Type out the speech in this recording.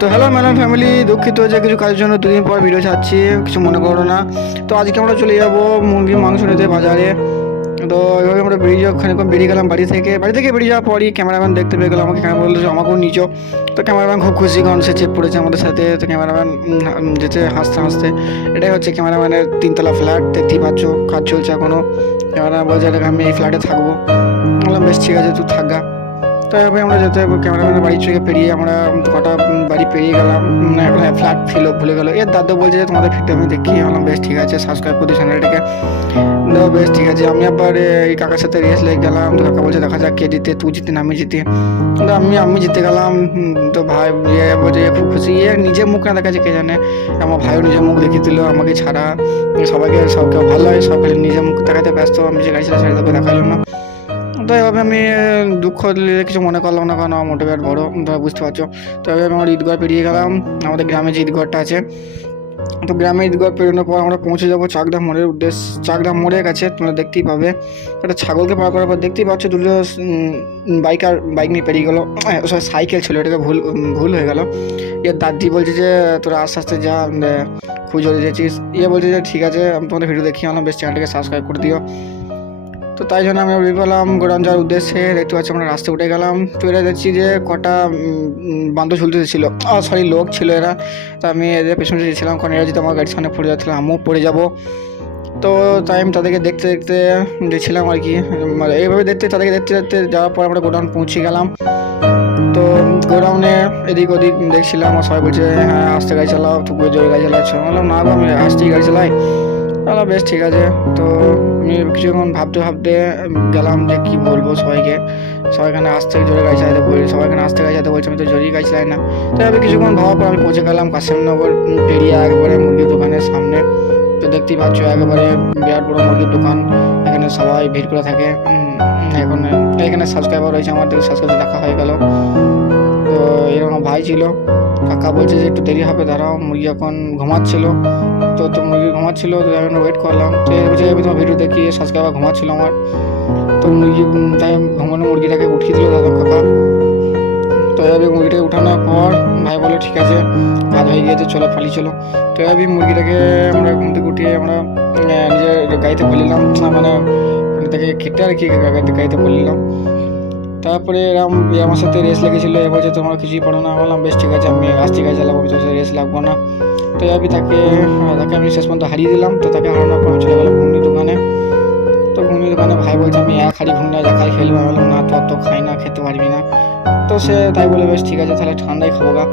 তো hello madam family, দুঃখিত যে কিছু কাজের জন্য দুদিন পর ভিডিও ছাড়ছি, কিছু মনে করো না। তো আজকে আমরা চলে যাব মুরগির মাংস নিতে বাজারে। তো এইভাবে আমরা খানিকক্ষণ বেরিয়ে গেলাম বাড়ি থেকে বেরিয়ে যাওয়ার পরই ক্যামেরাম্যান দেখতে পেয়ে গেলো আমাকে, ক্যামেরা বললো যে আমাকেও নিচো। তো ক্যামেরাম্যান খুব খুশি, কারণ সে চেপ পড়েছে আমাদের সাথে। তো ক্যামেরাম্যান যেতে হাসতে হাসতে, এটাই হচ্ছে ক্যামেরাম্যানের 3তলা ফ্ল্যাট, দেখতেই পাচ্ছ কাজ চলছে এখনও। ক্যামেরাম্যান বলছে আমি এই ফ্ল্যাটে থাকবো। বললাম বেশ ঠিক আছে, তুই থাকগা। তো এভাবে আমরা যেতে ক্যামেরাম্যানের বাড়ি থেকে পেরিয়ে আমরা কটা বাড়ি পেরিয়ে গেলাম, এখন ফ্ল্যাট ভুলে গেলো। এর দাদা বলছে যে তোমাদের ফিরতে আমি দেখি। বললাম বেশ ঠিক আছে, সাবস্ক্রাইব করে দিই চ্যানেলটাকে। তো বেশ ঠিক আছে, আমি আবার এই কাকার সাথে রেস লেগে গেলাম। তো কাকা বলছে দেখা যাক কে জিতে, তুই জিতে না আমি জিতি। তো আমি জিতে গেলাম। তো ভাই বলছে খুব খুশি, নিজের মুখ না দেখাচ্ছে কে জানে। আমার ভাইও নিজের মুখ দেখিয়ে দিল আমাকে ছাড়া। সবকে ভালো হয়, সব খালি নিজের মুখ দেখাতে ব্যস্ত। আমি যে গাড়ি ছেড়ে তোকে দেখাইল না। তো এভাবে আমি দুঃখ দিলে কিছু মনে করলাম না, কারণ আমার মোটিভেট বড়ো, তোমরা বুঝতে পারছো। তো এভাবে আমার ঈদগাহ পেরিয়ে গেলাম, আমাদের গ্রামে যে ঈদগাহটা আছে। তো গ্রামে ঈদগাহ পেরোনোর পর আমরা পৌঁছে যাবো চাকদা মোড়ের উদ্দেশ্যে। চাকদা মোড়ের কাছে তোমরা দেখতেই পাবে একটা ছাগলকে পার করার পর দেখতেই পাচ্ছ দুটো বাইক নিয়ে পেরিয়ে গেলো। সাইকেল ছিল, এটাকে ভুল হয়ে গেল। দাদি বলছে যে তোরা আস্তে আস্তে যা, খুব জলদি যেছিস। বলছে যে ঠিক আছে, আমি তোমাদের ভিডিও দেখিয়ে আনলাম, বেশ চ্যানেলটাকে সাবস্ক্রাইব করে দিও। তো তাই জন্য আমি বেরিয়ে পেলাম গোডাউন যাওয়ার উদ্দেশ্যে। দেখতে পাচ্ছি আমরা রাস্তায় উঠে গেলাম। তো এরা দেখছি যে কটা বান্ধব ঝুলতে ছিল, লোক ছিল এরা। তো আমি এদের পেছনে ছিলাম, কারণ এরা যদি আমার গাড়ির সামনে পড়ে যাচ্ছিলাম আমিও পড়ে যাব। তো তাই আমি তাদেরকে দেখতে দেখতে দেখছিলাম আর কি, এইভাবে তাদেরকে দেখতে দেখতে যাওয়ার পর আমরা গোডাউন পৌঁছে গেলাম। তো গোডাউনে এদিক ওদিক দেখছিলাম, আর সবাই বলছে হ্যাঁ আস্তে গাড়ি চালাও, তুই জোরে গাড়ি চালাচ্ছ। বললাম না গো, আমি আস্তেই গাড়ি চালাই। তাহলে বেশ ঠিক আছে। তো আমি কিছুক্ষণ ভাবতে গেলাম যে কী বলবো সবাইকে। সবাইখানে আস্তে জোরে গাড়ি চালাতে বলি, সবাইখানে আস্তে গাড়ি চালাতে বলছে, আমি তো জোরেই গাড়ি চালাই না। তো আমি কিছুক্ষণ ভাবার পর আমি পৌঁছে গেলাম কাশিমনগর পেরিয়া, একেবারে মুরগির দোকানের সামনে। তো দেখতেই পাচ্ছ একেবারে বিরাট বড় মুরগির দোকান, এখানে সবাই ভিড় করে থাকে। এখানে সাবস্ক্রাইবার রয়েছে, আমার থেকে সাবস্ক্রাইবার দেখা হয়ে গেল। তো এরকম ভাই ছিল, কাকা বলছে যে একটু দেরি হবে, দাঁড়াও। মুরগি এখন ঘুমাচ্ছিল। তো মুরগি ঘুমাচ্ছিল, তো আমি ওয়েট করলাম। তো বলছে আমি তোমার ভিডিও দেখি, সাবস্ক্রাইবার ঘুমাচ্ছিল আমার। তো তাই ঘুমানো মুরগিটাকে উঠিয়ে দিল দাদা কাকা। তো এভাবে মুরগিটাকে উঠানোর পর ভাই বলে ঠিক আছে, কাজ হয়ে গিয়েছে, চলো পালিয়ে চলো। তো এভাবে মুরগিটাকে আমরা ঘুম থেকে উঠিয়ে আমরা নিজের গাড়িতে বললাম, মানে থেকে খেটে আর কি গাড়িতে বললাম। তারপরে এরম আমার সাথে রেস লেগেছিলো, এ বলছে তোমার কিছুই পড়ো না। বললাম বেশ ঠিক আছে, আমি আস্তে গাড়ি চালাবো, তো রেস লাগবো না। তো তাকে আমি শেষ পর্যন্ত হারিয়ে দিলাম। তো তাকে হারানোর পর চলে গেলো ঘুগনি দোকানে। তো ঘুগনি দোকানে ভাই বলছে আমি এক হাড়ি ঘুগনি দেখাই খেলবো। আমি বললাম না, তো খাই না, খেতে পারবি না। তো সে তাই বলে বেশ ঠিক আছে, তাহলে ঠান্ডাই খাবো গা।